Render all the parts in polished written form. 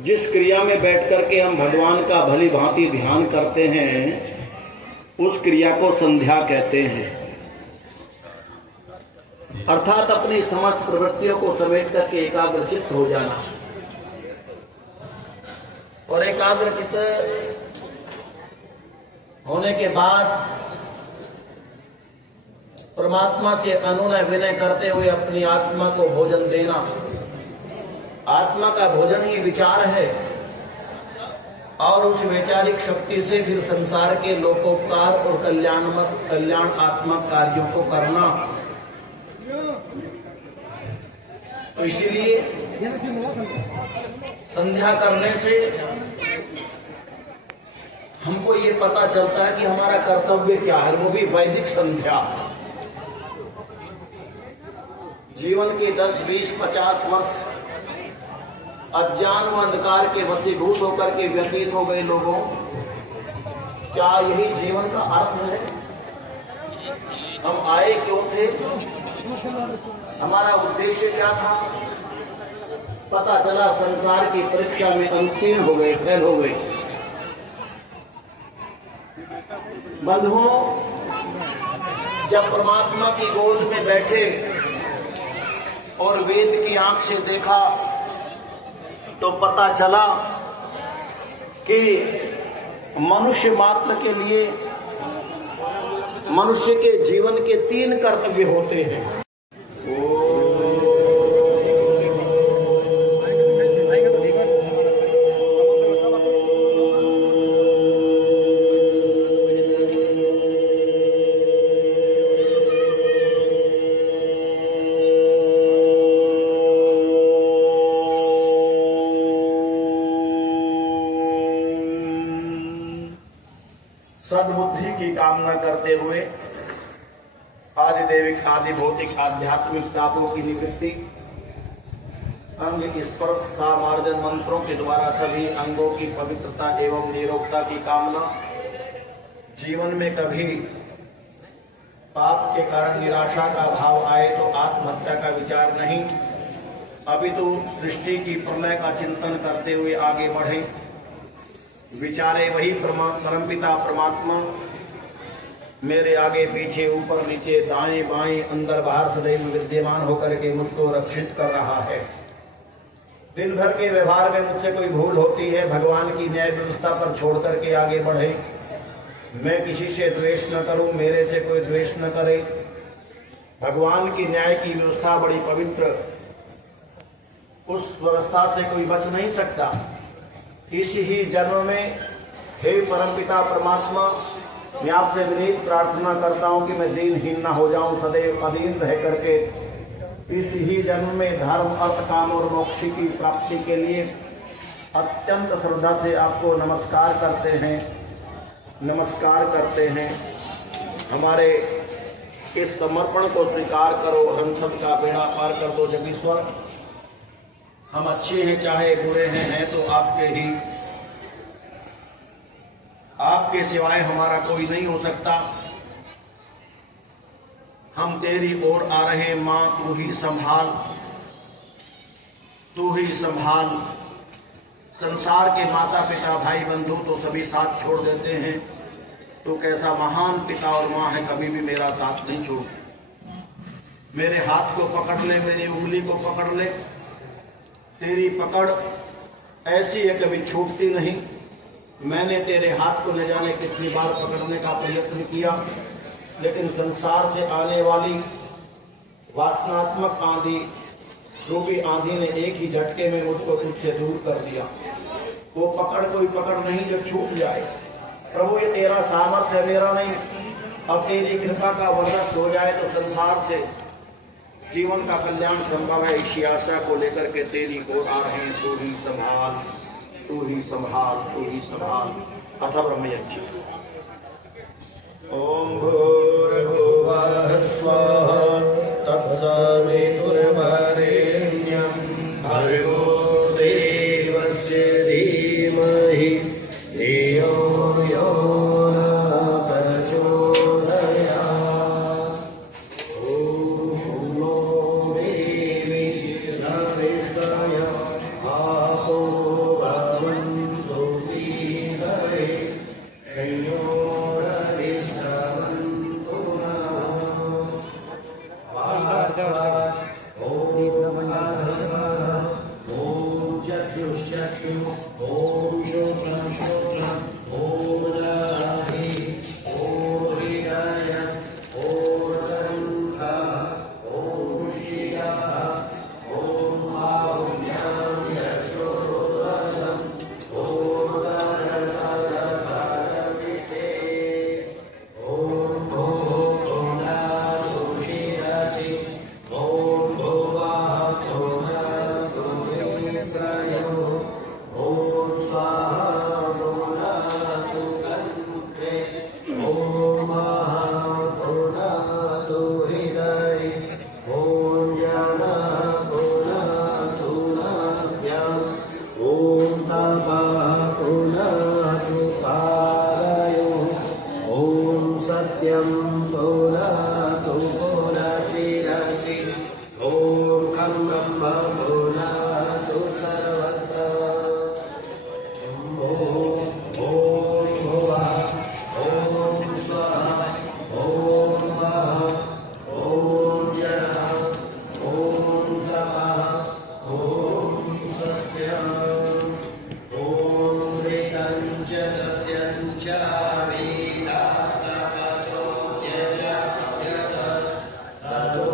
जिस क्रिया में बैठ करके हम भगवान का भली भांति ध्यान करते हैं उस क्रिया को संध्या कहते हैं। अर्थात अपनी समस्त प्रवृत्तियों को समेट करके एकाग्रचित्त हो जाना। और एकाग्रचित्त होने के बाद परमात्मा से अनुनय विनय करते हुए अपनी आत्मा को भोजन देना। आत्मा का भोजन ही विचार है और उस वैचारिक शक्ति से फिर संसार के लोकोपकार और कल्याणात्मक कार्यों को करना। तो इसीलिए संध्या करने से हमको ये पता चलता है कि हमारा कर्तव्य क्या है, वो भी वैदिक संध्या। जीवन के 10, 20, 50 वर्ष अज्ञान व अंधकार के वशीभूत होकर के व्यतीत हो गए लोगों, क्या यही जीवन का अर्थ है? हम आए क्यों थे? हमारा उद्देश्य क्या था? पता चला संसार की परीक्षा में उत्तीर्ण हो गए, फेल हो गए। बंधुओं, जब परमात्मा की गोद में बैठे और वेद की आंख से देखा तो पता चला कि मनुष्य मात्र के लिए मनुष्य के जीवन के 3 कर्तव्य होते हैं। सद्बुद्धि की कामना करते हुए आदि दैविक आदि भौतिक आध्यात्मिक तापों की निवृत्ति, अंग स्पर्श का मार्जन मंत्रों के द्वारा सभी अंगों की पवित्रता एवं निरोगता की कामना। जीवन में कभी पाप के कारण निराशा का भाव आए तो आत्महत्या का विचार नहीं, अभी तो सृष्टि की प्रलय का चिंतन करते हुए आगे बढ़े। विचारे वही परमपिता परमात्मा मेरे आगे पीछे ऊपर नीचे दाएं बाएं अंदर बाहर सदैव विद्यमान होकर के मुझको रक्षित कर रहा है। दिन भर के व्यवहार में मुझसे कोई भूल होती है, भगवान की न्याय व्यवस्था पर छोड़ करके आगे बढ़े। मैं किसी से द्वेष न करूं, मेरे से कोई द्वेष न करे। भगवान की न्याय की व्यवस्था बड़ी पवित्र, उस व्यवस्था से कोई बच नहीं सकता। इसी ही जन्म में हे परमपिता परमात्मा, मैं आपसे विनीत प्रार्थना करता हूं कि मैं दीनहीन न हो जाऊं, सदैव अधीन रह करके इस ही जन्म में धर्म अर्थ काम और मोक्ष की प्राप्ति के लिए अत्यंत श्रद्धा से आपको नमस्कार करते हैं। हमारे इस समर्पण को स्वीकार करो, हम सब का बेड़ा पार कर दो जगदीश्वर। हम अच्छे हैं चाहे बुरे हैं तो आपके ही, आपके सिवाय हमारा कोई नहीं हो सकता। हम तेरी ओर आ रहे माँ, तू ही संभाल। संसार के माता पिता भाई बंधु तो सभी साथ छोड़ देते हैं, तो कैसा महान पिता और माँ है, कभी भी मेरा साथ नहीं छोड़। मेरे हाथ को पकड़ ले, मेरी उंगली को पकड़ ले। तेरी पकड़ ऐसी है कभी छूटती नहीं। मैंने तेरे हाथ को ले जाने कितनी बार पकड़ने का प्रयत्न किया, लेकिन संसार से आने वाली वासनात्मक आंधी रूपी आंधी ने एक ही झटके में मुझको तुझसे दूर कर दिया। वो पकड़ कोई पकड़ नहीं जो छूट जाए। प्रभु ये तेरा सामर्थ्य है, मेरा नहीं। अब तेरी कृपा का वर्णन हो जाए तो संसार से जीवन का कल्याण संभव है। इसी आशा को लेकर के तेरी ओर आ रहे हैं। तू ही संभाल। अथ ब्रह्मयज्ञ। ओम भूर्भुवः स्वः तत्सवितुर्वरेण्यं भर्गो देवस्य धीमहि धियो यो न प्रचोदयात्। ॐ शूनो देवी रविष्टय आपो भुनातु सर्वत्र ॐ भुवः ॐ स्वः ॐ वः ॐ जनः ॐ तपः ॐ सत्यम् ॐ ऋतं च सत्यं च वेदान्तपचोद्यज यत् ततो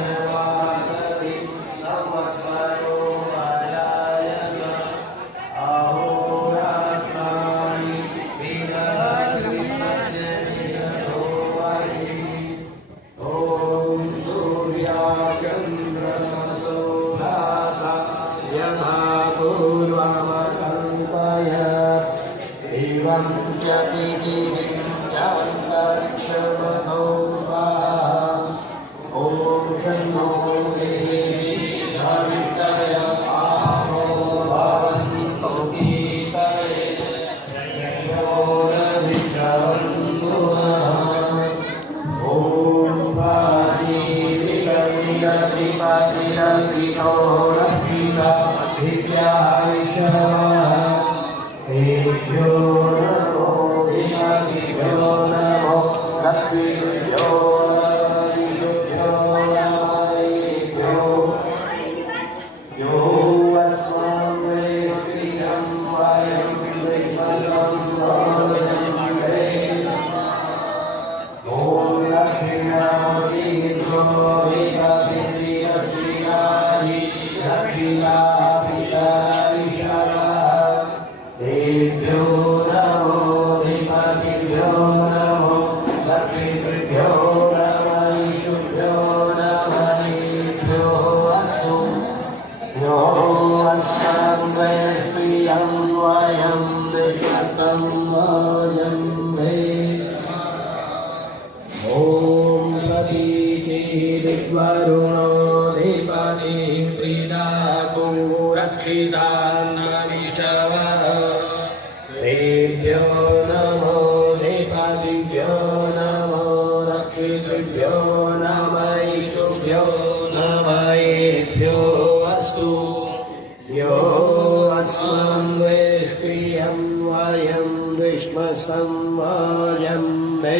समुद्राधर्मवादरि संवत्सरो अजायत अहोरात्राणि विदधद्विषजनिषदो वहि ॐ सूर्याचन्द्रमसो धाता यथा पूर्वमकल्पयत् एवं च पृथिवीं च अन्तरिक्षमतो ॐ शन्नो देवी धरिष्ठय आपो भवन्तु गीतये जयोरभिषवन्तु ॐ पादिविरतिपतिरसितो रक्षिताधिव्याविषवः तेभ्यो नमो दिनदिभ्यो नमो लक्ष्मीभ्यो वरुणो धिपति प्रीडाको रक्षितान्नविषवः तेभ्यो नमो धिपतिभ्यो नमो रक्षितृभ्यो नमैषुभ्यो नमयेभ्यो अस्तु यो अस्मन् वेष्क्रियं वयं विश्वसं वयम्भे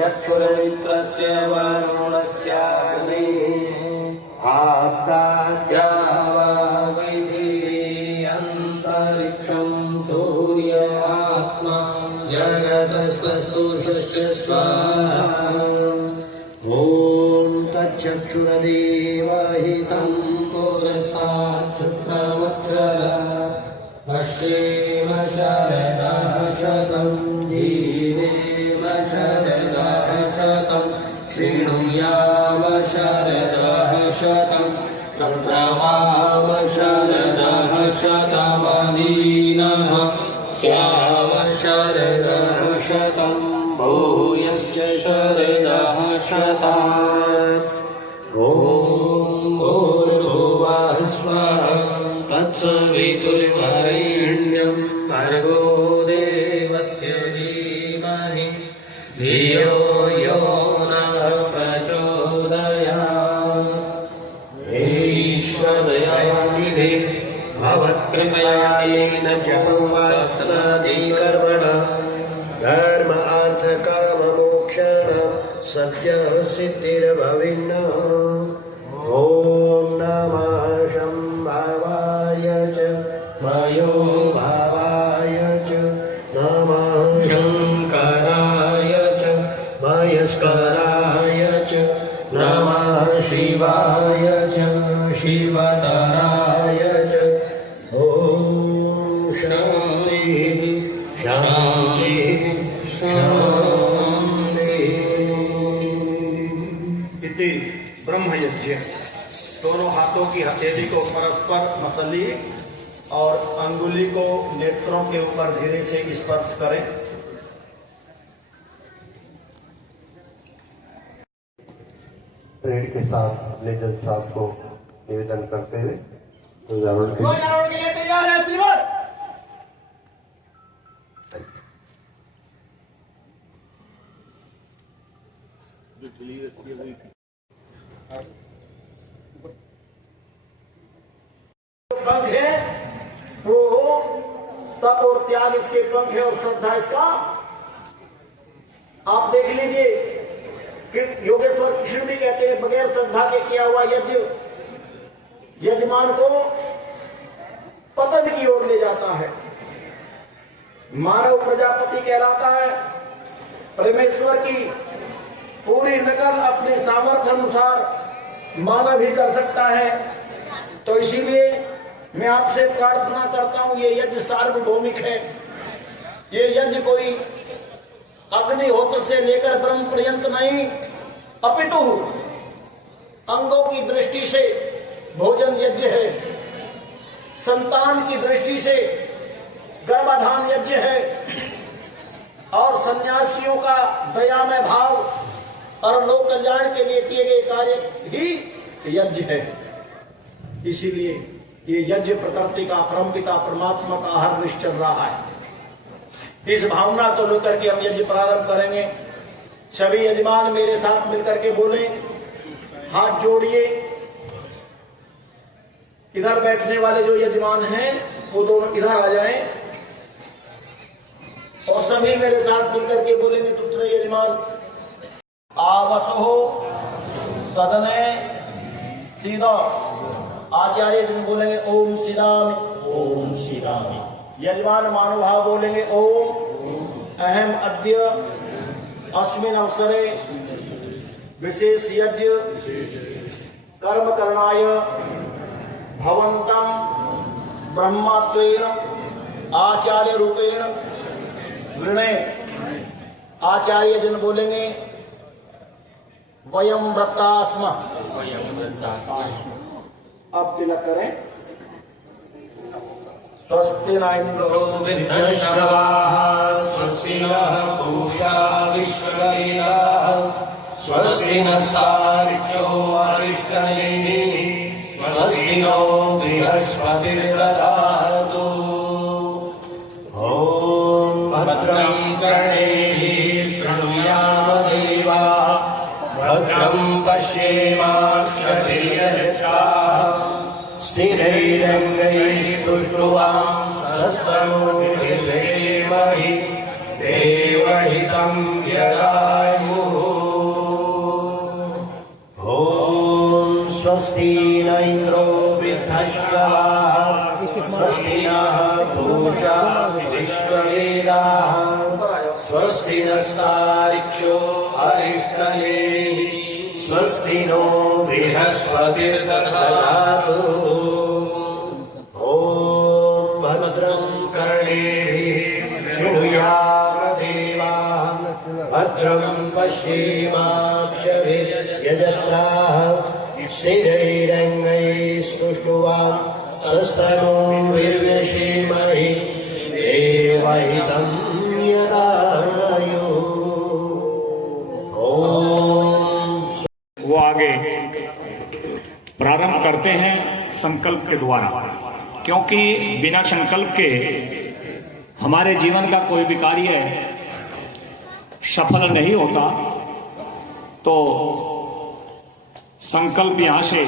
चक्षुर्मित्रस्य स्वाहा। ॐ तच्चक्षुरदेवहितं पुरस्तात् शुक्रवत्सर पश्येम शरदः शतं जीवेम शरदः शतं शृणुयाम शरदः शतं प्रणमाम शरदः शतमदीनः स्याम शरदः शतं भूयश्च शरदः शतात्। ॐ भूर्भुवः स्वः तत्सवितुर्वरेण्यं भर्गो देवस्य धीमहि धियो यो नः प्रचोदयात्। ईश्वरदयानिधे भवत्कृपयालेन जपवासनादिकर्मण धर्म अर्थ काम मोक्षण सद्यः सिद्धिर्भविन्नः। ॐ नमः शम्भवाय च मयो भावाय च नमः शङ्कराय च मयस्कराय च नमः शिवाय च शिवतराय च। ॐ शान्तिः शान्तिः शान्तिः। इति ब्रह्मयज्ञ। दोनों हाथों की हथेली को परस्पर मसलिए और अंगुली को नेत्रों के ऊपर धीरे से स्पर्श करें। पेड़ के साथ अपने जज साहब को निवेदन करते हुए उदाहरण के लिए तैयार है श्रीमान। पंख है वो तप और त्याग इसके पंख है और श्रद्धा इसका। आप देख लीजिए कि योगेश्वर कृष्ण भी कहते हैं बगैर श्रद्धा के किया हुआ यज्ञ यजमान को पतन की ओर ले जाता है। मानव प्रजापति कहलाता है, परमेश्वर की पूरी नकल अपने सामर्थ्य अनुसार मानव ही कर सकता है। तो इसीलिए मैं आपसे प्रार्थना करता हूं, ये यज्ञ सार्वभौमिक है। ये यज्ञ कोई अग्निहोत्र से लेकर ब्रह्म पर्यंत नहीं, अपितु अंगों की दृष्टि से भोजन यज्ञ है, संतान की दृष्टि से गर्भाधान यज्ञ है और सन्यासियों का दयामय भाव और लोक कल्याण के लिए किए गए कार्य ही यज्ञ है। इसीलिए ये यज्ञ प्रकृति का परमपिता परमात्मा का हर निश्चय चल रहा है। इस भावना को लेकर के हम यज्ञ प्रारंभ करेंगे। सभी यजमान मेरे साथ मिलकर के बोले, हाथ जोड़िए। इधर बैठने वाले जो यजमान हैं वो दोनों इधर आ जाएं और सभी मेरे साथ मिलकर के बोलेंगे, दूसरे यजमान आवसो सदने सीधा। आचार्य दिन बोलेंगे ओम श्रीराम ओम श्रीराम। यजमान मानुभाव बोलेंगे ओम अहम अद्य अस्मिन् अवसरे विशेष यज्ञ कर्म करणाय भवन्तं ब्रह्मत्वेन आचार्य रूपेण वृणे। आचार्य दिन बोलेंगे वयम व्रतास्म। अब तिलक करें। स्वस्ति न इंद्रो वृद्धश्रवाः स्वस्ति नः पूषा विश्ववेदाः स्वस्ति नस्तार्क्ष्यो अरिष्टनेमिः स्वस्ति नो बृहस्पतिर्दधातु। ॐ भद्रं कर्णेभिः शृणुयाम देवाः भद्रं पश्येमाक्षभिर्यजत्राः स्थिरैरङ्गैस्तुष्ट्वांस्तनूभिर्विषेमहि देवहितं यदायुः। ॐ स्वस्ति न इन्द्रो वृद्धश्रवाः स्वस्ति नः पूषा विश्ववेदाः स्वस्ति नस्तारिक्षो अरिष्टनेमिः स्वस्ति नो बृहस्पतिर्दधातु ॐ भद्रं कर्णेभिः शृणुयाम देवाः भद्रं पश्येमाक्षभिर्यजत्राः स्थिरैरङ्गैस्तुष्टुवां स्वस्तनोर्विश्वेमहि देवहितं यदायुः वो आगे प्रारंभ करते हैं संकल्प के द्वारा, क्योंकि बिना संकल्प के हमारे जीवन का कोई भी कार्य सफल नहीं होता। तो संकल्प यहां से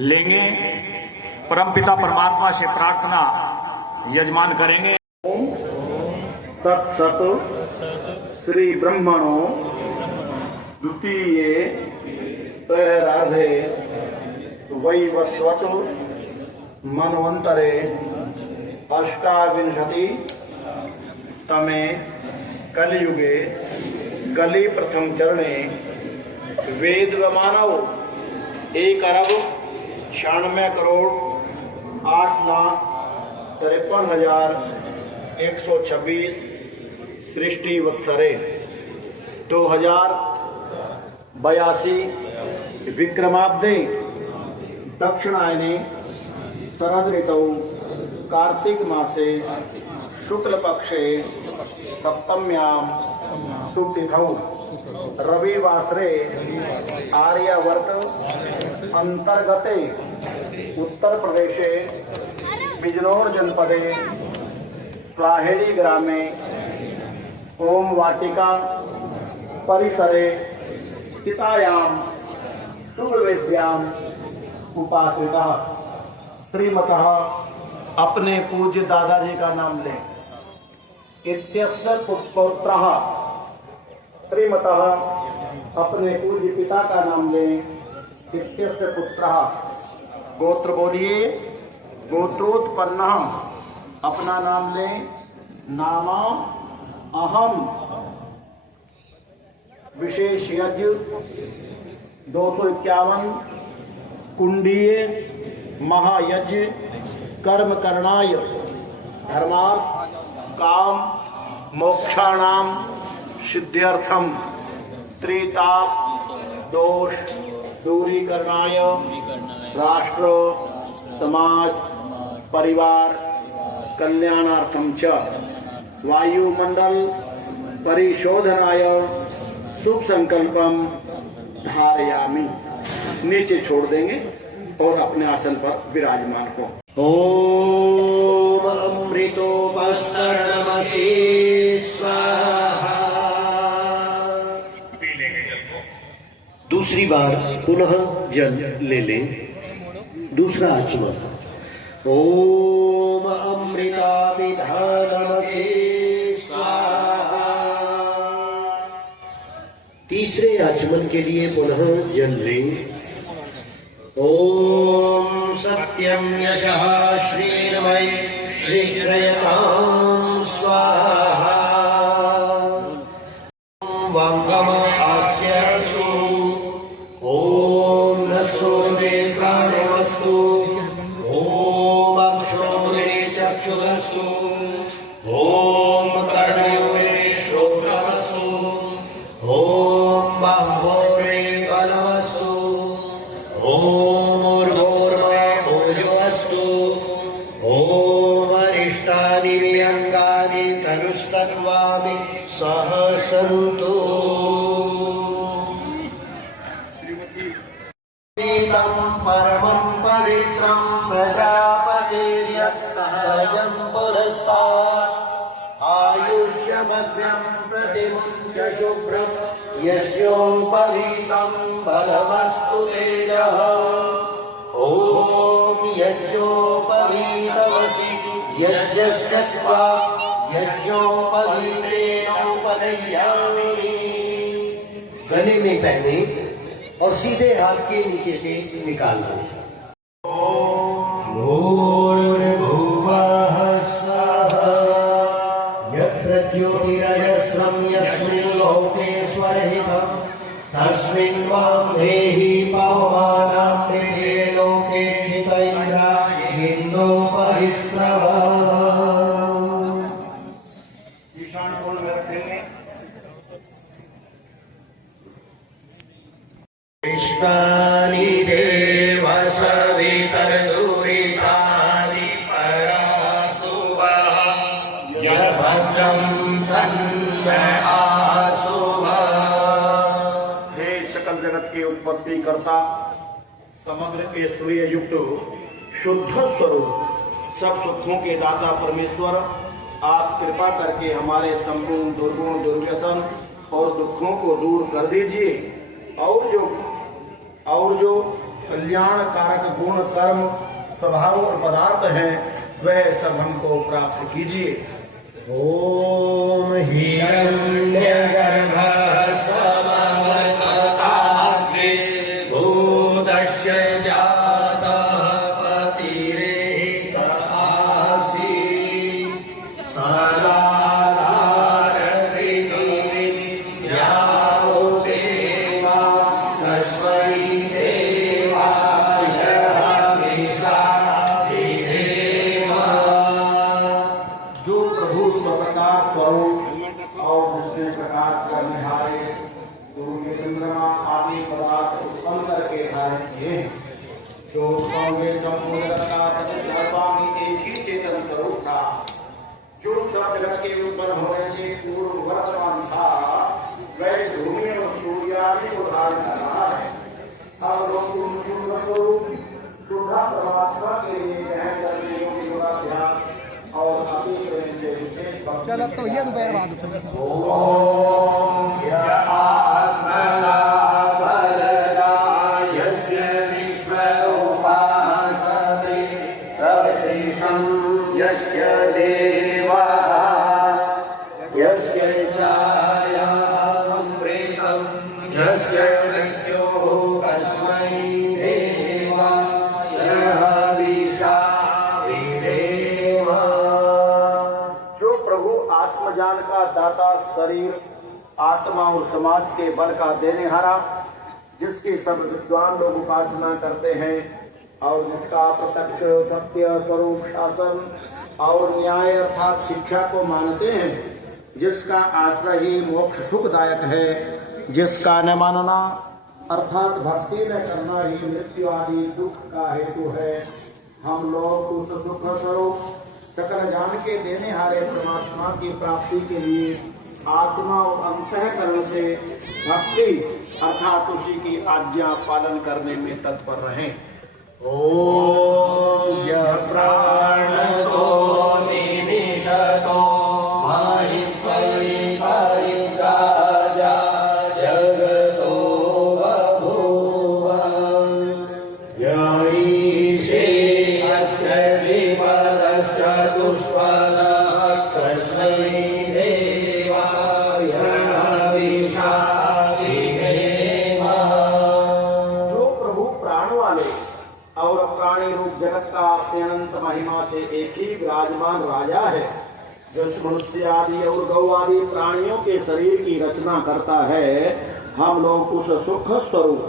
लेंगे, परमपिता परमात्मा से प्रार्थना यजमान करेंगे। तत्सत श्री ब्रह्मणो द्वितीय प्रहराधे वैवस्वत मन्वंतरे अष्टाविंशति तमे कलयुगे कलि प्रथम चरणे वेद मानव 1,98,53,126 सृष्टि वत्सरे 2082 विक्रमाब्दे दक्षिणायने शरद ऋतौ कार्तिक मासे शुक्ल पक्षे सप्तम्यां सुतिथौ रविवासरे आर्यवर्त अंतर्गते उत्तर प्रदेशे बिजनौर जनपदे स्वाहेली ग्रामे ओम वाटिका परिसरे स्थितायां शुभवेद्याम् उपासिता श्रीमतः अपने पूज्य दादाजी का नाम लें। इत्यस्य पुत्रः श्रीमतः अपने पूज्य पिता का नाम लें। इत्यस्य पुत्रः गोत्र बोलिए। गोत्रोत्पन्न अपना नाम लें। नाम अहम विशेष यज्ञ 251 कुंडीय महायज्ञ कर्म करणाय धर्मार्थ काम मोक्षाणाम सिद्ध्यर्थम त्रिताप दोष दूरीकरणाय राष्ट्र समाज परिवार कल्याणार्थम च वायुमंडल परिशोधनाय शुभ संकल्पम धारयामि। नीचे छोड़ देंगे और अपने आसन पर विराजमान हो। ॐ अमृतोपस्तरणमसि स्वाहा। दूसरी बार पुनः जल ले लें। दूसरा आचमन। ॐ अमृताभिधानमसि स्वाहा। तीसरे आचमन के लिए पुनः जल लें। ओम सत्यम यशः श्रीर्मय श्रीश्रयतां स्वाहा। वाङ्गम आस्यस्तु। ओम नसोर्मे प्राणमस्तु। ओम अक्षोर्मे चक्षुरस्तु। ओम कर्णयोर्मे श्रोत्रमस्तु। ओम बाह्वोर्मे बलमस्तु। ओम ऊर्ध्वोर्मोजोऽस्तु। ओम अरिष्टानि व्यङ्गानि तनुस्तन्वामि सह सन्तु। ीतं परमं पवित्रं प्रजापतिर्यत् सहजं पुरस्तात् आयुष्यमग्र्यं प्रतिमुञ्च शुभ्रं यज्ञोपवीतं बलमस्तु तेजः। ॐ यज्ञोपवीतमसि यज्ञस्य त्वा यज्ञोपवीतेनोपनय्यामि। गले में पहने और सीधे हाथ के नीचे से निकाल दो। भूर्भुवः स्वः यत्र ज्योतिः त्वां देहि पवमानामृते लोकेक्षितैन्द्रा निन्दो परिस्रव। ईशान कोण में रखेंगे। विश्वानि देव सवितर्दुरितानि परासुवः यभद्रं तन्मे आसुवः। हे सकल जगत के उत्पत्ति करता, समग्र ऐश्वर्य युक्त शुद्ध स्वरूप, सब सुखों के दाता परमेश्वर, आप कृपा करके हमारे संपूर्ण दुर्गुण दुर्व्यसन और दुखों को दूर कर दीजिए और जो कल्याण कारक गुण कर्म स्वभाव और पदार्थ हैं वह सब हमको प्राप्त कीजिए। ओम हिरण्यगर्भः समवर्तताग्रे भूतस्य जातः पतिरेक आसीत् सदाधार पृथिवीं यावो देवा तस्मै देवाय विशाधिदेवा। जो प्रभु स्वप्रकाश स्वरूप और दूसरे प्रकाश करनेहारे सूर्य चंद्रमा आदि पदार्थ उत्पन्न करके धारण किए हैं, जो सौम्य संपूर्ण जगत का स्वामी एक ही चेतन स्वरूप था, जो सब जगत के उत्पन्न होने से पूर्व वर्तमान था, वह भूमि और सूर्य आदि को धारण कर रहा है। अब लोग शुद्धा परमात्मा के लिए ग्रहण करने योग्य होगा ध्यान और अति प्रेम से विशेष भक्ति। चल अब तो ये दोपहर बाद ओम आत्मना बलदायस्य विश्वरूपासते सर्वशेषं यस्य देवः यस्य छायामृतं यस्य मृत्युः तस्मै देवाय विशाधिदेवा। जो प्रभु आत्मज्ञान का दाता, शरीर आत्मा और समाज के बल का देनेहारा, जिसकी सब विद्वान लोग उपासना करते हैं और जिसका प्रत्यक्ष सत्य स्वरूप शासन और न्याय अर्थात शिक्षा को मानते हैं, जिसका आश्रय ही मोक्ष सुखदायक है, जिसका न मानना अर्थात भक्ति न करना ही मृत्यु आदि दुख का हेतु है, हम लोग उस सुख स्वरूप सकल जान के देने हारे परमात्मा की प्राप्ति के लिए आत्मा और अंतःकरण से भक्ति अर्थात उसी की आज्ञा पालन करने में तत्पर रहें। ओम यः प्राणतो निमिषतो माहित्वैकायिकाजा जगतो बभूव यैषे अस्य विपदश्चतुष्पदः तस्मै देवाय विशाधिदेवा। जो प्रभु प्राण वाले और प्राणी रूप जगत का अत्यंत महिमा से एक ही विराजमान राजा है, जो मनुष्य आदि और गौ आदि प्राणियों के शरीर की रचना करता है, हम लोग उस सुख स्वरूप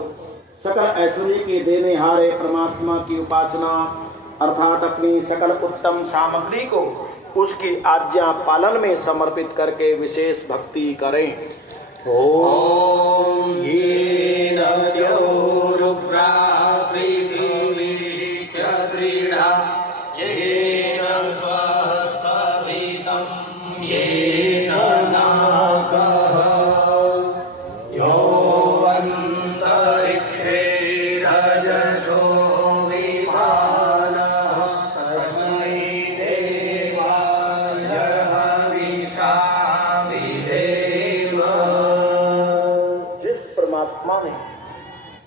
सकल ऐश्वर्य के देने हारे परमात्मा की उपासना अर्थात अपनी सकल उत्तम सामग्री को उसकी आज्ञा पालन में समर्पित करके विशेष भक्ति करें। ओम येन द्यौरुग्रा पृथिवी च दृढा येन स्वस्तितं येन नाकः यो अन्तरिक्षे रजसो विमानः तस्मै देवाय विशाधिदेवा। जिस परमात्मा ने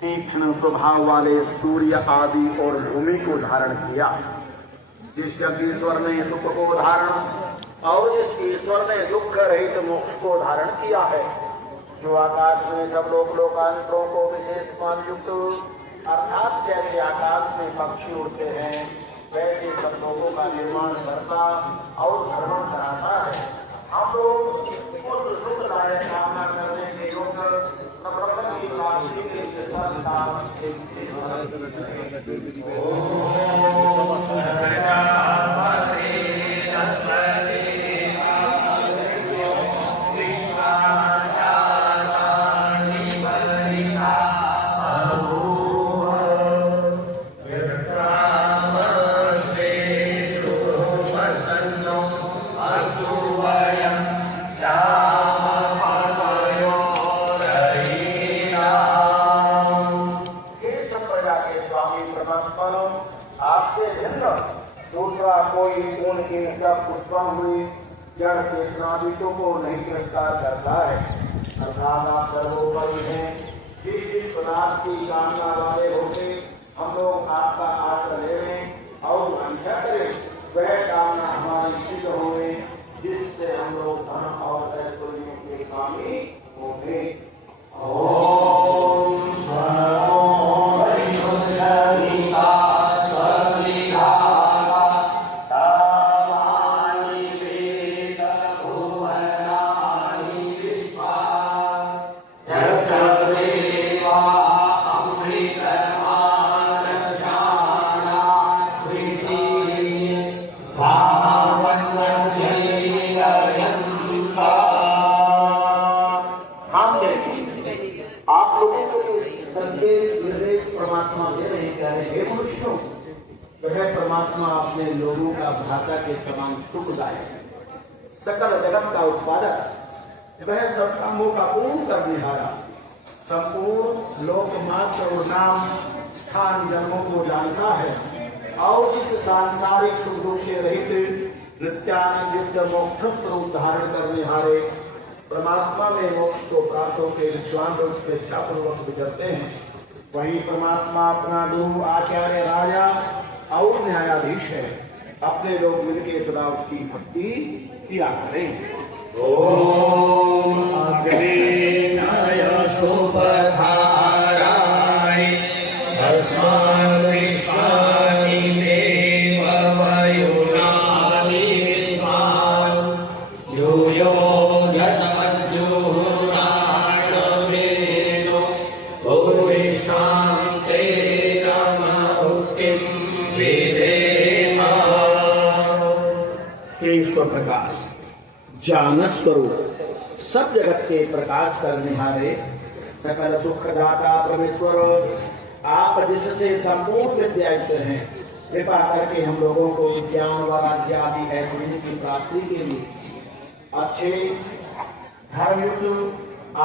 तीक्ष्ण स्वभाव वाले सूर्य आदि और भूमि को धारण किया, जिस ईश्वर ने सुख को धारण और जिस ईश्वर ने दुख रहित मोक्ष को धारण किया है, जो आकाश में सब लोकांतरों को विशेष मान युक्त अर्थात जैसे आकाश में पक्षी उड़ते हैं वैसे सब लोगों का निर्माण करता और भ्रमण कराता है। हम लोग उस सुखदायक कामना करने के योग्य आपसे भिन्न दूसरा कोई गुण इनका उत्पन्न हुई जड़ चेतनाविदों को नहीं गिरफ्तार करता है। अर्थात आप सर्वोपरि हैं, जिस पदार्थ की कामना वाले होते हम लोग आपका आश्रय ले लें और वांछा करें, वह कामना हमारी सिद्ध होवे, जिससे हम लोग धन और ऐश्वर्य के कामी होंगे। आप लोगों को संकेत निर्देश परमात्मा दे रहे हैं, हे मनुष्यों, वह परमात्मा अपने लोगों का भ्राता के समान सुखदायक है, सकल जगत का उत्पादक, वह सब कामों का पूर्ण करनेहारा, संपूर्ण लोकमात्र और नाम स्थान जन्मों को जानता है और जिस सांसारिक सुख दुख से रहित नित्यानंद मोक्ष स्वरूप धारण करनेहारे परमात्मा में मोक्ष को प्राप्त होकर विद्वान लोग स्वेच्छा पूर्वक विचरते हैं, वही परमात्मा अपना गुरु आचार्य राजा और न्यायाधीश है। अपने लोग मिलकर सदा उसकी भक्ति किया करें। ओम अग्निनाय सुपधाराय अस्मान् विश्वानि देव वयुनानि विद्वान् यूयो प्रकाश ज्ञान स्वरूप सब जगत के प्रकाश करनेहारे सकल सुख दाता परमेश्वर, आप जिससे संपूर्ण विद्यायुक्त हैं, कृपा करके हम लोगों को विज्ञान व राज्य आदि ऐश्वर्य की प्राप्ति के लिए अच्छे धर्मयुक्त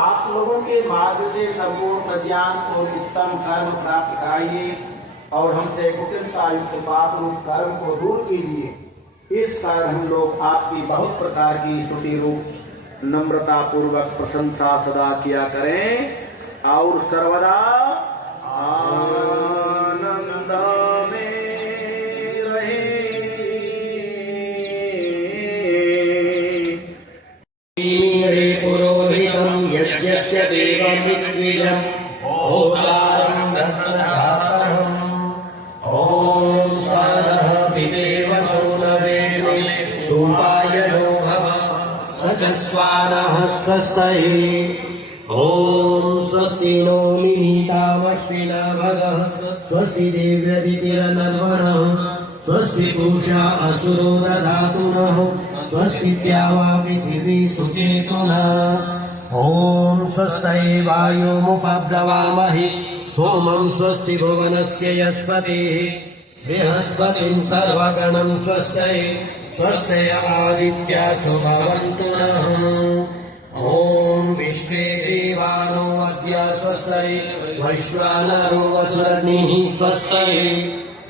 आप लोगों के मार्ग से संपूर्ण ज्ञान और उत्तम कर्म प्राप्त कराइए और हमसे कुटिलता युक्त पाप रूप कर्म को दूर कीजिए। इस कारण हम लोग आपकी बहुत प्रकार की स्तुति रूप नम्रता पूर्वक प्रशंसा सदा किया करें और सर्वदा आनंद में रहें। पुरोहितम यज्ञस्य देवं ऋग्वेदं होतारं रत्नधारम् ओम सारः विदेव सोपायनो भव सचस्वानः स्वस्ति ओम स्वस्ति नो मिहितामश्विना भगः स्वस्ति देव्यदितिरनर्वणः स्वस्ति पूषा असुरो दधातु नः स्वस्ति द्यावा पृथिवी सुचेतुनः ओम स्वस्ति वायुमुपब्रवामहि सोमं स्वस्ति भुवनस्य यस्पतिः बृहस्पतिं सर्वगणं स्वस्ति स्वस्ति आदित्यासो भवन्तु नः ओम विश्वे देवानो अद्य स्वस्ति वैश्वानरो वसुरग्निः स्वस्ति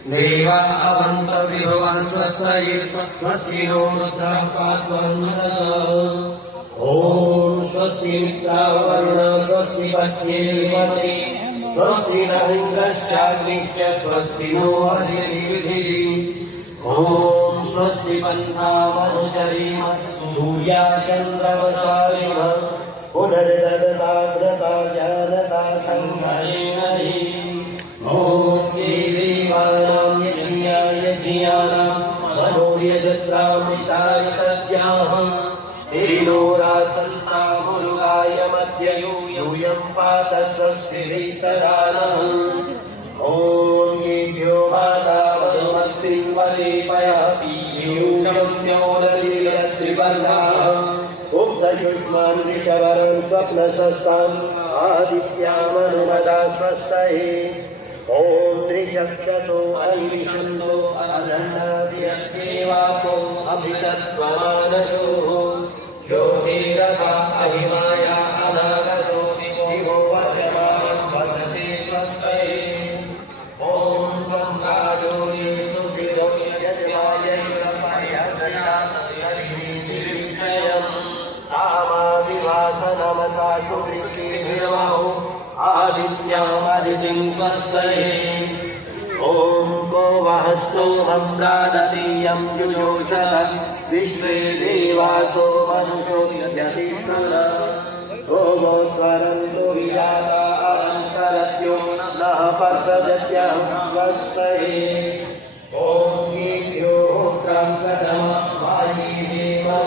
देवा अवन्त विभवा स्वस्ति स्वस्ति नो रुद्रः पात्वन्तः ओम स्वस्ति मित्रावरुण स्वस्ति पत्नीरेवते स्वस्ति न इन्द्रश्चाग्निश्च स्वस्ति नो हरिर्भिः ओम स्वस्ति पन्थामनुचरीम सूर्याचन्द्रवसारिम पुनर्ददाग्रता जानता संहरेणहि ओम देवानां यज्ञानां मनोर्यजत्रामृताय तद्याहं तेनोरासन्ता मुरुगाय मध्य आदित्य यूयं पात स्वस्तिभिः सदा नः। ॐ येभ्यो माता मधुमत्रिवदीपयः यूयं न्योदधिरत्रिवर्गाः। उक्तयुष्मान् ऋषवरं स्वप्नसस्साम् आदित्यामनुमदा स्वस्यै। ॐ त्रिचक्षसो अनिविशन्तो अदण्डादियस्येवासो अभितत्त्वमानसो योगिरथा अहिमाया अनागसो विभो वचमान् वदते स्वस्यै। ॐ सम्राजो येषु यजमायैरपयसयाम् कामाविवासनमसा सुवृत्तिर्विर्महो आदित्यामदितिं स्वस्यै। ॐ को वः सोमं प्रादतीयं युयोषध विश्वे देवासो मनुषो यतिष्ठन्। गोगोत्वरन्तो विजाता अनन्तरस्यो नः पर्षदस्यं स्वस्यै। ॐ येभ्यो होत्रं प्रथमं वायीदेवो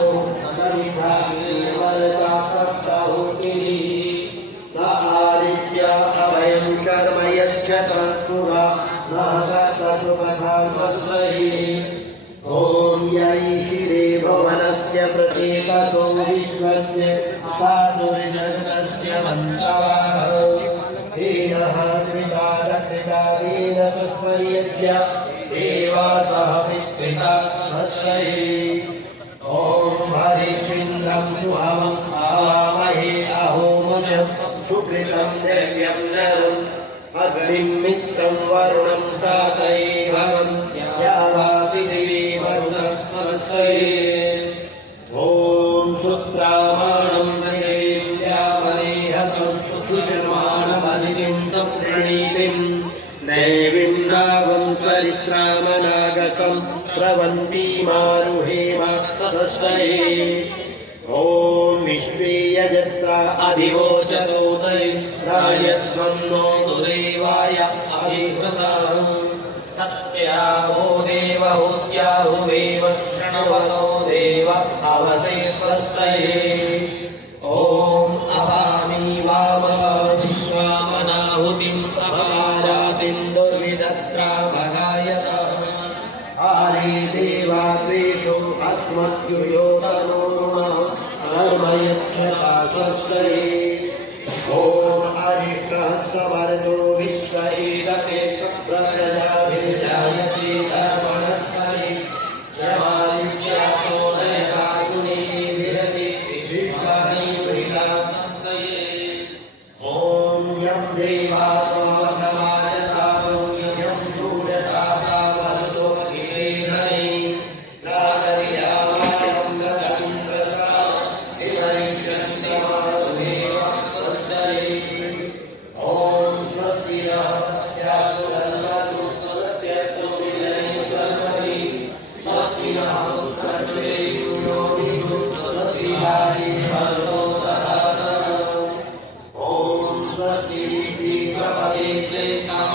सविता निर्मलसा सप्तहोतिः। अभयं कर्म यच्छतस्तुवा नागतसुमधा स्वस्यै। ॐ यैशिरे भुवनस्य प्रतीकतो विश्वस्य साधुर्जगतस्य मन्तवः। हेनः कृतारकृतारेण तस्मयज्ञ देवासः विकृता तस्मै। ॐ हरिश्चन्द्रं सुहवम् आवामहे अहोमजम् सुकृतं देव्यं नरम् अग्निं मित्रं वरुणं सातैवं यावापृथिवी वरुणः स्वस्यै। ॐ सुत्रामाणं प्रदेव्यामनेहसं सुषमाणमदितिं सम्प्रणीतिं नैवीं नावं चरित्रामनागसं स्रवन्ती मारुहेम स्वस्यै। ॐ विश्वे यजत्रा अधिवोचतोतै रायध्वं नो दुरेवाय अभिवृताः। सत्यावो देवहूत्याहुवेव शृण्वतो देव अवसे स्वस्यै। ॐ अपामि वामः विश्वामनाहुतिं अपरातिं दुर्विदत्रा भगायतः। आरे देवाद्वेषो अस्मद्युयोतनो कर्म यच्छता स्वस्यै। ॐ अरिष्टः समर्थो विश्व एदते प्रजाभिर्जायते कर्मणस्परि। यमादित्यासो नयकासुने विरति विश्वानि वृषास्तये। ॐ यं देवासो समाजसारो यं शूरसाता वरदो विषेधने नागरियावायं गतमिन्द्रसा शिवैश्चन्द्रमारुदेव स्वस्यै। ॐ स्वस्ति नः सत्यासु धर्मसु सत्यसु विजयं सर्वरि स्वस्ति नः उत्तरदेषु योनिषु स्वस्ति हरिः ॐ स्वस्ति प्रपदे चेतां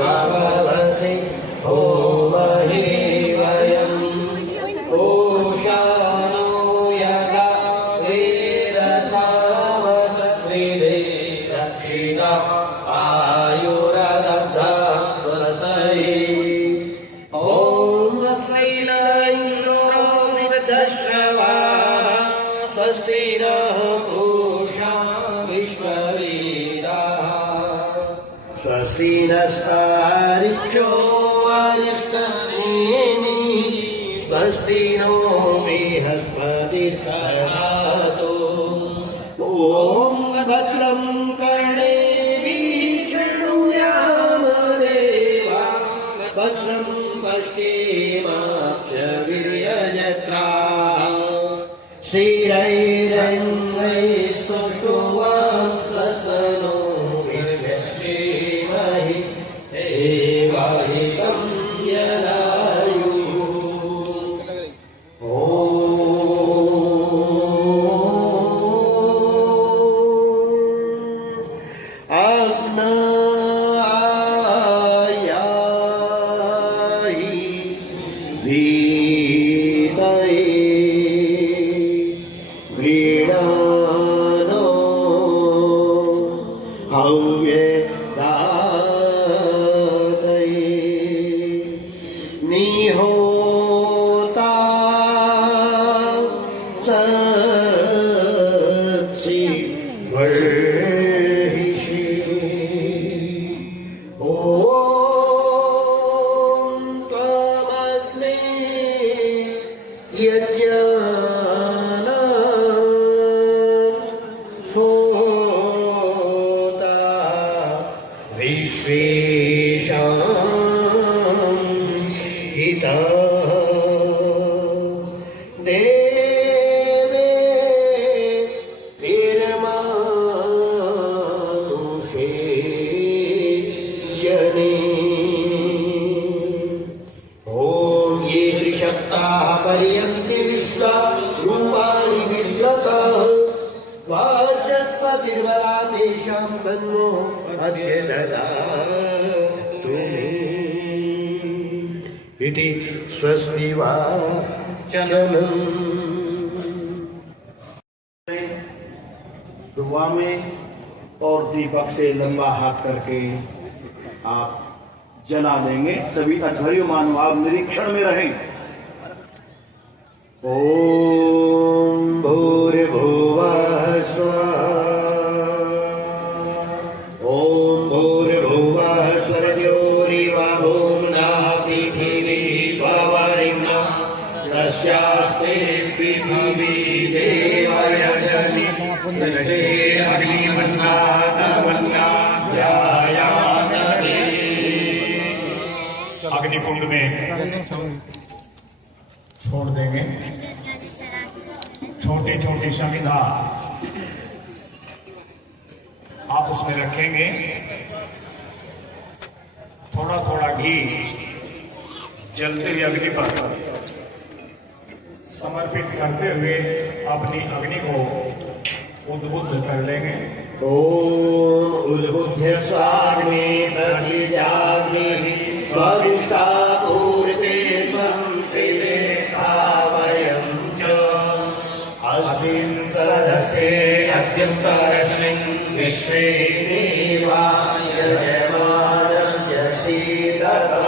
भवसि होमहि वयम् ओशानो यदा वीरसावसत्रिरे रक्षिता आयुरदब्धा स्वस्ति ॐ स्वस्ति न इन्द्रो वृद्धश्रवाः स्वस्ति नः पूषा विश्ववेदाः स्वस्ति नस्तारिक्षो अरिष्टनेमिः स्वस्ति नो बृहस्पतिर्दधातु ॐ भद्रं कर्णेभिः शृणुयाम देवाः भद्रं पश्येमाक्षवीर्यजत्राः श्रीरैरङ्गैस्तुष्टुवांसस्तनोभिर्यक्षेमहि देवाहितं यदायुः आग्नायाहि भीतये व्रीडानो हव्यदातये निहोता सत्सि वर्हिषि ॐ त्वमग्ने यज्ञाना होता विश्वेशां हितः देवे निर्मानुषे जने ॐ ये त्रिशक्ताः पर्यन्ति विश्वा रूपाणि बिभ्रतः वाचस्पतिर्वरा तेषां तन्नो अद्य ददातु मे इति स्वस्ति वाचनम् दुआ में और दीपक से लंबा हाथ करके आप जला देंगे। सभी अध्वर्यु मानव निरीक्षण में रहें। ॐ भूर्भुवः स्वः ॐ भूर्भुवः स्वरद्योरिवभूम्ना पृथिवी त्ववरिम्ना तस्यास्ते पृथिवी देवयजनि दृष्टे अग्निकुंड में छोड़ देंगे। छोटी छोटी संविधा आप उसमें रखेंगे। थोड़ा थोड़ा घी जलते हुए अग्नि पर समर्पित करते हुए अपनी अग्नि को उद्बुद्ध कर लेंगे। ॐ उद्बुद्ध स्वाग्ने प्रतिजाग्निः त्वविष्टा पूर्वे संश्रिते वयं च अस्मिन् सदस्ते अद्यन्तरस्मिन् विश्वे देवा यजमानस्य सीदतः।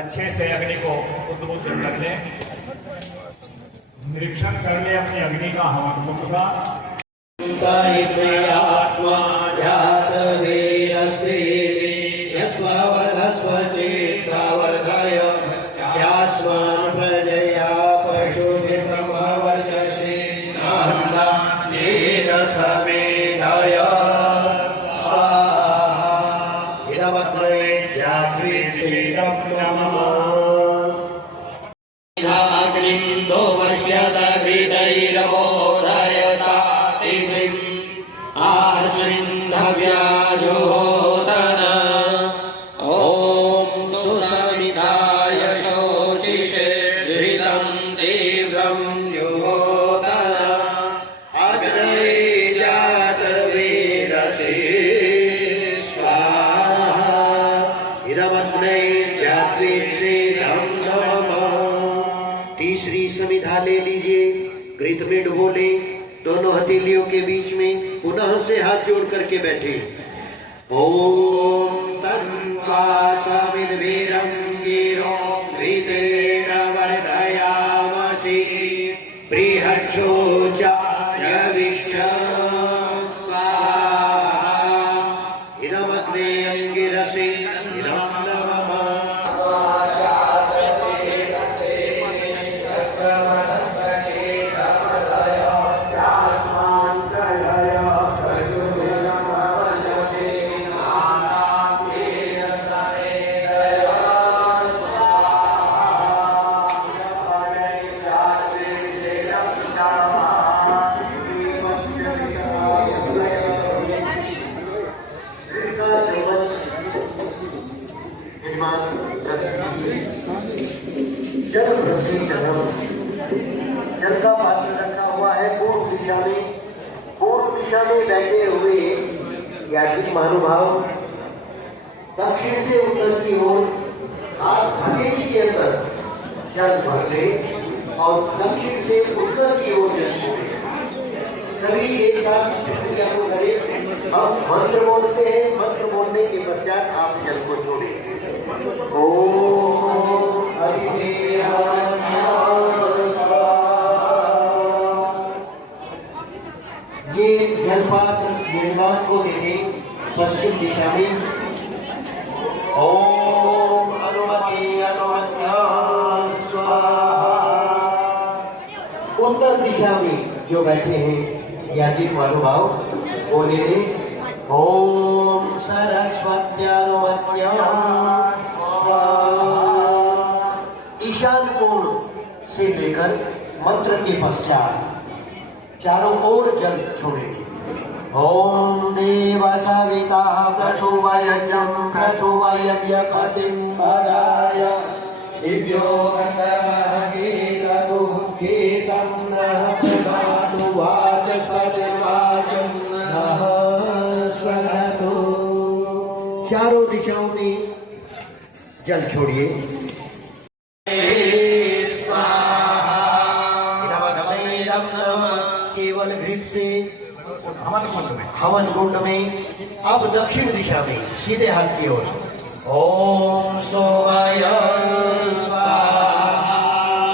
अच्छे से अग्नि को उद्बुद्ध कर ले। निरीक्षण कर ले अपनी अग्नि का हवन कुंड का। आत्मा जातवीरस्ते यस्ववर्धस्व चेतावर्धय चास्मान् प्रजया पशुभिर्ब्रह्मवर्चसे नान्दा येन समेधय स्वाहा इदमग्ने जागृत्श्रीरब्रह्म अग्निन्दो वश्यत हृदैरवोदयता तिथिम् घृत में डुबो ले, दोनों हथेलियों के बीच में पुनः से हाथ जोड़ करके बैठे। ओम तन्वासमिद्भिरं गिरो घृतेन वर्धयामसि बृहच्छोचायविष्ठ स्वाहा इदमग्ने अंगिरसे इदं नमः। जल का पात्र रखा हुआ है पूर्व दिशा में। पूर्व दिशा में बैठे हुए यात्री महानुभाव दक्षिण से उत्तर की ओर हाथ हथेली के अंदर जल भर ले और दक्षिण से उत्तर की ओर जल छोड़े। सभी एक साथ इस प्रक्रिया को करें। हम मंत्र बोलते हैं, मंत्र बोलने के पश्चात आप जल को छोड़े। ओम ये जलपात्र निर्माण को देखें पश्चिम दिशा में। ओम अनुमति अनुमत्या स्वाहा। उत्तर दिशा में जो बैठे हैं यात्री महानुभाव बोले ओम सरस्वत्यानुमत्या स्वाहा। ईशान कोण से लेकर मंत्र के पश्चात चारों ओर जल छोड़े। ओम देव सविता प्रसुवयज्ञं प्रसुवयज्ञपतिं भराय दिव्यो सर्वगीततु गीतं नः प्रदातु वाचस्पतिर्वाचं नः स्वरतु। चारों दिशाओं में जल छोड़िए। केवल घृत से हवन कुंड में। अब दक्षिण दिशा में सीधे हाथ की ओर। ओम सोमाय स्वाहा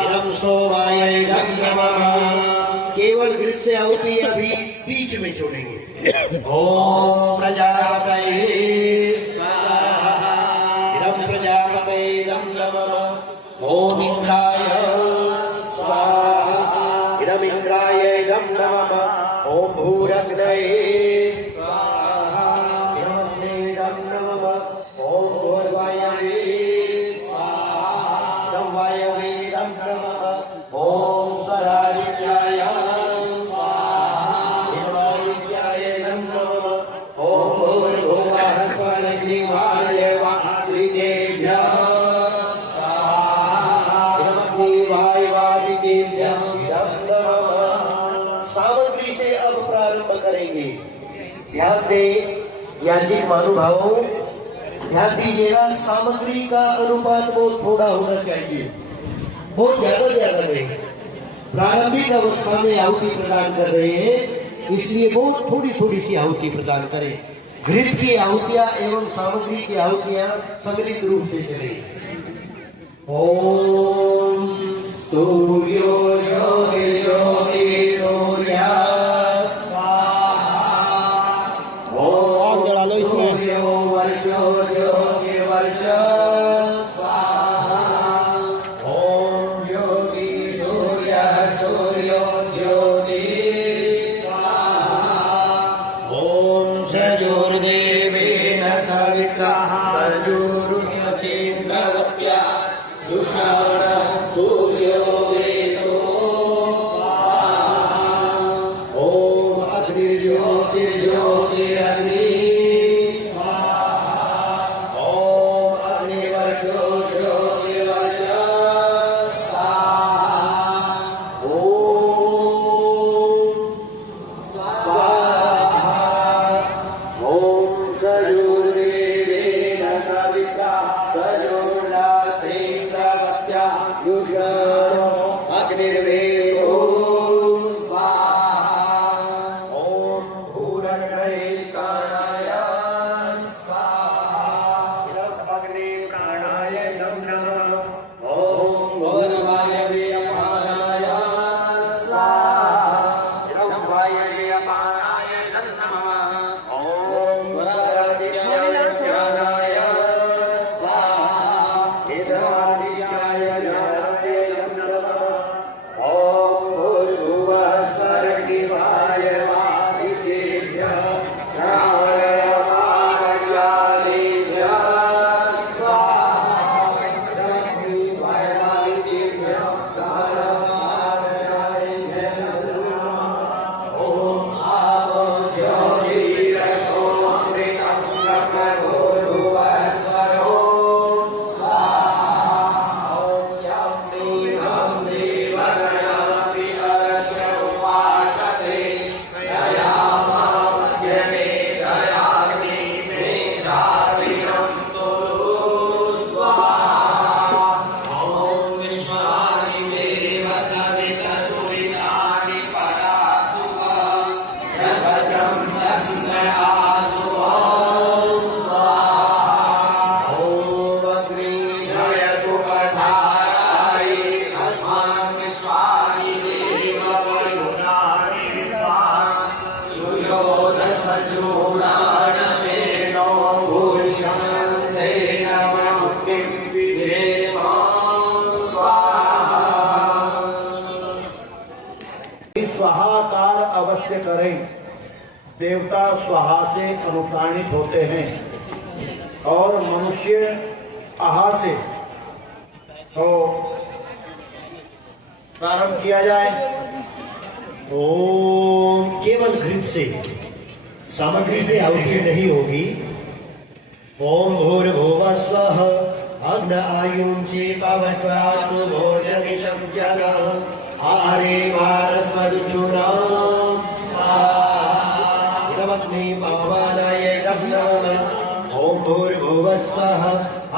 इदं सोमाय इदं नमः। केवल घृत से आहुति अभी बीच में छोड़ेंगे। ओम प्रजापतये स्वाहा इदं प्रजापतये इदं नमः। ओम इंद्राय स्वाहा इदं इंद्राय इदं नमः। ओम भूरग्नये स्वाहा इदं इदं नमः। ओम भूर्वायवे स्वाहा इदं वायवे इदं नमः। ओम स्वरादित्याय स्वाहा इदं आदित्याय इदं नमः। ओम भूर्भुवः स्वरग्निवायवादितेभ्यः स्वाहा इदं अग्निवायवादितेभ्यः इदं नमः। सामग्री से अब प्रारंभ करेंगे। ध्यान दें यात्री महानुभावों, ध्यान दीजिएगा। सामग्री का अनुपात बहुत थोड़ा होना चाहिए, बहुत ज्यादा नहीं। प्रारंभिक अवस्था में आहुति प्रदान कर रहे हैं, इसलिए बहुत थोड़ी सी आहुति प्रदान करें। घृत की आहुतियां एवं सामग्री की आहुतियां सम्मिलित रूप से चले। ओम सूर्यो ज्योति सूर्या स्वाहा। ओम सूर्यो वर्चो ज्योतिर्वर्च स्वाहा। ओम ज्योति सूर्यः सूर्यो ज्योति स्वाहा। ओम सजोर्देवेन सवितः सजुरुषसीन्द्रवत्या दुषाणः सूर्यो वेदो स्वाहाकार अवश्य करें। देवता स्वाहा से अनुप्राणित होते हैं और मनुष्य आहा से। तो प्रारंभ किया जाए। ओम केवल घृत से, सामग्री से आहुति नहीं होगी। ओम भूर्भुवः स्वः अग्न आयुंषे पवस्वासु भोजमिषं जन आरे वारस्वदुचूनां इदमग्नि पवनाय नमः। ओम भूर्भुवः स्वः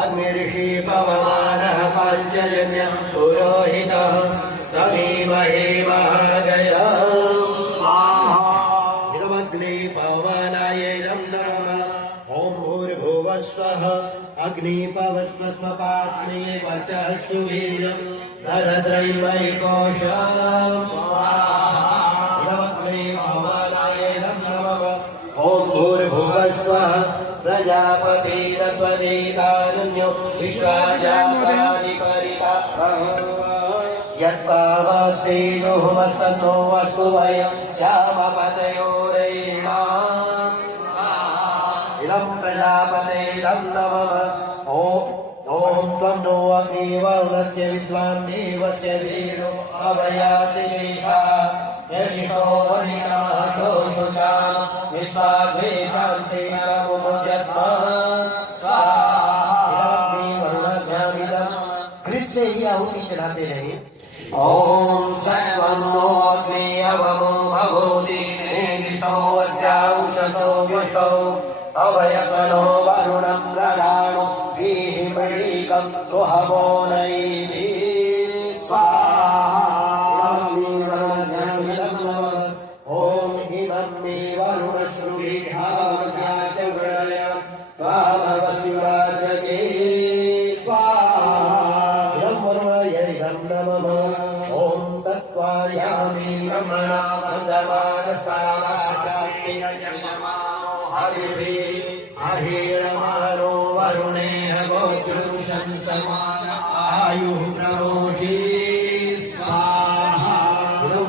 अग्निर्षि पवमानः पाञ्चजन्यः पुरोहितः तमेमहे महागयाम् इदमग्नि पवनाय नमः। ओम भूर्भुवः स्वः अग्नि पवस्वस्वपात्मे वचः सुवीर्यं ददत्रैमयि कोशम् इदमग्नि पवनाय नमः। ओम भूर्भुवः स्वः प्रजापतिरत्वनेकानन्यो विश्वाजापानि परिता यत्पावस्तेजोमस्तन्नो वस्तु वयं श्यामपतयोरेणाम् इदं प्रजापते तं नमः। ॐ त्वं नो अग्निवर्णस्य विद्वान् देवस्य वीरो अवयासि शेषा यशिषो वनिनाशो शुचा विश्वाद्वेषांसि नमोऽस्मान् स्वाहा। घृत से ही आहुति चढ़ाते रहे। ओम सत्वं नो अग्नि अवमो भगोति नेदिशो अस्याउषसो विष्टो अभयकनो वरुणं रदाणो वीहिमृळीकं सुहवो नैधि स्वाहा। ओम इमं मे वरुणश्रुभिर्भावज्ञाच वृणय त्वामवशिवाचके ओम तत्त्वायामि ब्रह्मणा वन्दमानस्तावासास्ति अहिरमानो वरुणेह गोत्रुषं समान आयुः प्रमोषि स्वाहा।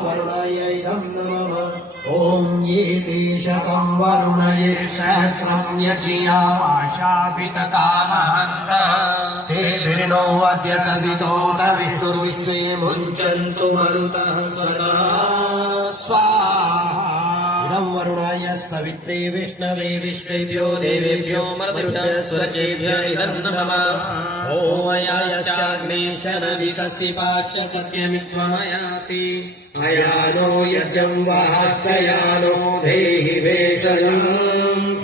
वरुणाय इदं नमः। ओम ये देशकं वरुणयिर्सहस्रं यज्ञया आशाभितकामहन्तः तेभिर्नो अद्य सवितोत विष्णुर्विश्वे मुञ्चन्तु मरुतः सदा स्वाहा। इदं वरुणाय सवित्रे विष्णवे विश्वेभ्यो देवेभ्यो मरुद्भ्यः स्वजेभ्यः इदं नमः। ओमयाश्चाग्नेशनविषस्तिपाश्च सत्यमित्वायासि अयानो यज्ञं वाहस्तयानो देहि वेशयं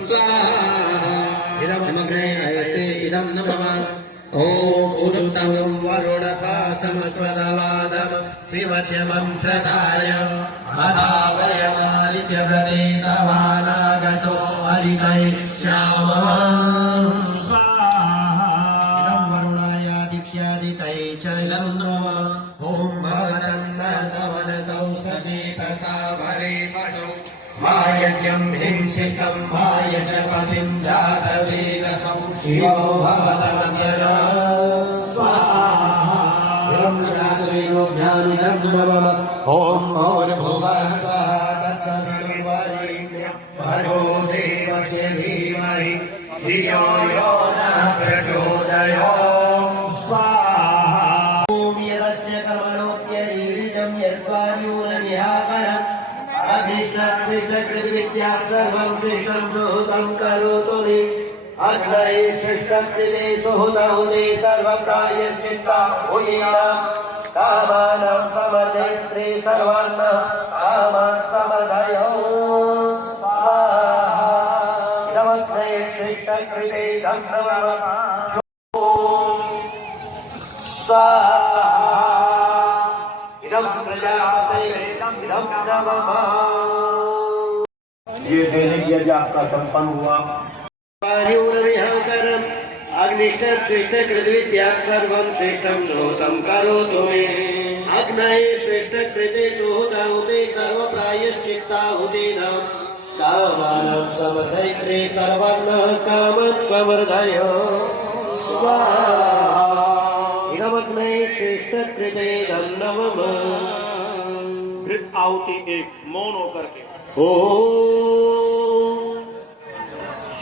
स्वाहा। इदमग्नेयसे इदं नमः। ओम उरुतं वरुणपाशमत्वदवादं विमध्यमं श्रद्धाय अधावयमादित्यव्रते तवानागतो हरितैः श्यामः स्वाहा। इदं वरुणायादित्यादितये च इदं नमः। ओम भगतं न समनसौ सचेतसा भरे पशु मायज्ञं हिंसिष्टं मायजपतिं जातवेदसौ शिवो भवतमन्यना स्वाहा। इदं जातवेदो ज्ञानिदं नमः। ओम भूर्भुवः स्वः तत्सवितुर्वरेण्यं भर्गो देवस्य धीमहि धियो यो नः प्रचोदयात् स्वाहा। ओम यदस्य कर्मणोऽत्यरीरिजं यद्वा न्यूनमिहाकरम् अग्निष्ठकृद्विद्यात् सर्वं श्रेष्ठं सुहृतं करोतु मे अग्नये श्रेष्ठकृते सुहृतहुते सर्वप्रायश्चित्ता हुतीनां कामानां समदयित्रे सर्वान्नः कामान् समदयो स्वाहा। इदमग्नये श्रेष्ठकृते तं नमः। स्वाहा। इदं प्रजापते इदं नमः। ये दैनिक यज्ञ आपका संपन्न हुआ। न्यूनमिहाकरम् अग्निष्ठश्रेष्ठकृद्विद्यात् सर्वं श्रेष्ठं सुहृतं करोतु मे अग्नये श्रेष्ठकृते सुहृताहुते सर्वप्रायश्चित्ताहुतीनां कामानां समदयित्रे सर्वान्नः कामान् समर्धय स्वाहा। इदमग्नये श्रेष्ठकृते इदं नमः। घृत आहुति एक मौन होकर के ओम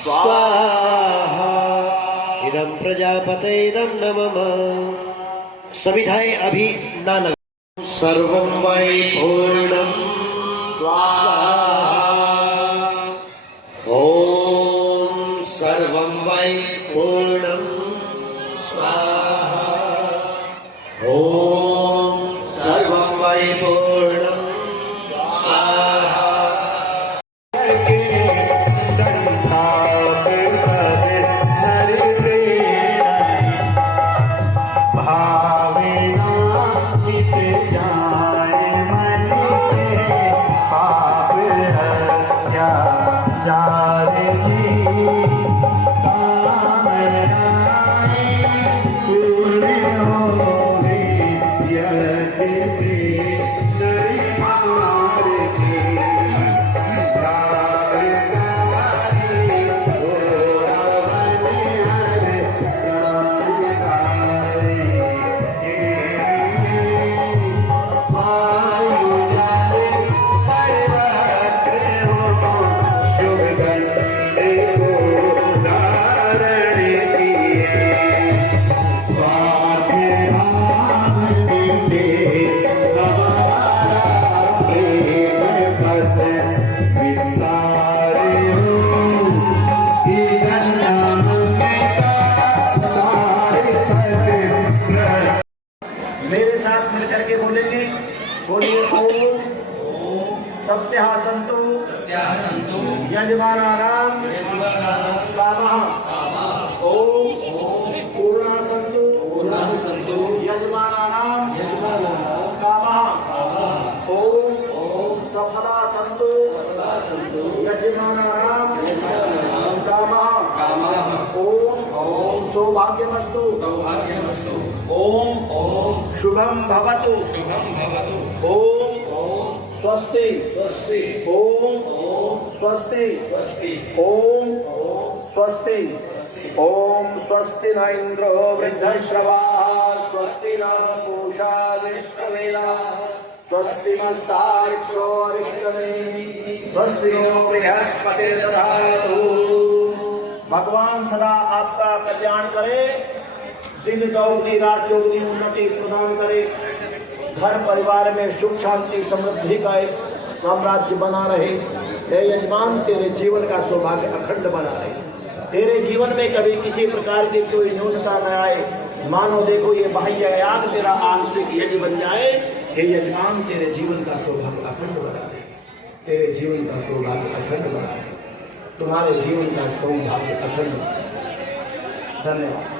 स्वाहा इदं प्रजापते इदं नमः। सविधाएं अभी ना लगा। सर्वं वै पूर्णं स्वाहा ओम सर्वं वै पूर्णं स्वाहा ओम सर्वं वै पूर्णं स्वाहा। मेरे साथ मिलकर के बोलेंगे, बोलिए ओम सत्या संतो यजमानानाम कामः ओम पूर्णा संतो यजमानानाम कामः ओम सफला संतो यजमानानाम कामः ओम सौभाग्यमस्तु ओम शुभम भवतु ओम स्वस्ति ओम स्वस्ति ओम स्वस्ति ओम स्वस्ति न इंद्रो वृद्धश्रवाः स्वस्ति न पूषा विश्ववेदाः स्वस्ति नस्तार्क्ष्यो अरिष्टनेमिः स्वस्ति नो बृहस्पतिर्दधातु। भगवान सदा आपका कल्याण करे, दिन दोगुनी रात चौगुनी उन्नति प्रदान करे, घर परिवार में सुख शांति समृद्धि का एक साम्राज्य बना रहे। हे यजमान, तेरे जीवन का सौभाग्य अखंड बना रहे, तेरे जीवन में कभी किसी प्रकार की कोई न्यूनता न आए। मानो देखो ये बाह्य याग तेरा आंतरिक यज्ञ बन जाए। हे यजमान, तेरे जीवन का सौभाग्य अखंड बना रहे, तेरे जीवन का सौभाग्य अखंड बना रहे, तुम्हारे जीवन का सौभाग्य अखंड। धन्यवाद।